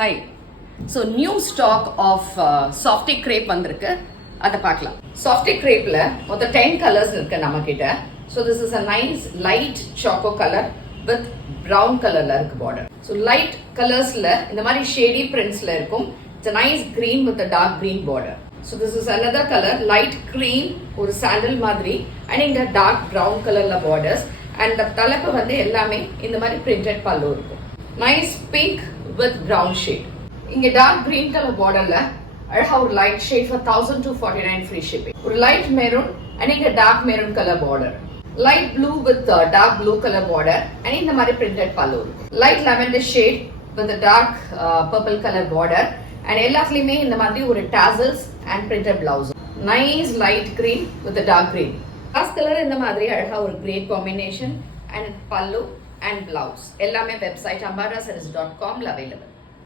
Hi. So new stock of Softy crepe வந்திருக்கு. அதை பார்க்கலாம். Softy crepeல மொத்தம் 10 colors இருக்கு நம்ம கிட்ட. So this is a nice light choco color with brown colorல இருக்கு border. So light colorsல இந்த மாதிரி shady printsல இருக்கும். It's a nice green with a dark green border. So this is another color, light cream, ஒரு sandal மாதிரி, and இந்த dark brown colorல borders, and the தலைப்பு வந்து எல்லாமே இந்த மாதிரி printed பல்லு இருக்கும். Nice pink with brown shade. இங்க dark green color borderல அழகா ஒரு light shade for 1249 free shipping. ஒரு light maroon and இங்க dark maroon color border. Light blue with dark blue color border and இந்த மாதிரி printed பல்லு இருக்கும். Light lavender shade with a dark purple color border and எல்லாத்துலயுமே இந்த மாதிரி ஒரு tassels and printed blouse. Nice light green with a dark green. Last color இந்த மாதிரி அழகா ஒரு great combination and பல்லு and blouse. எல்லாமே website ambarasarees.com ல available.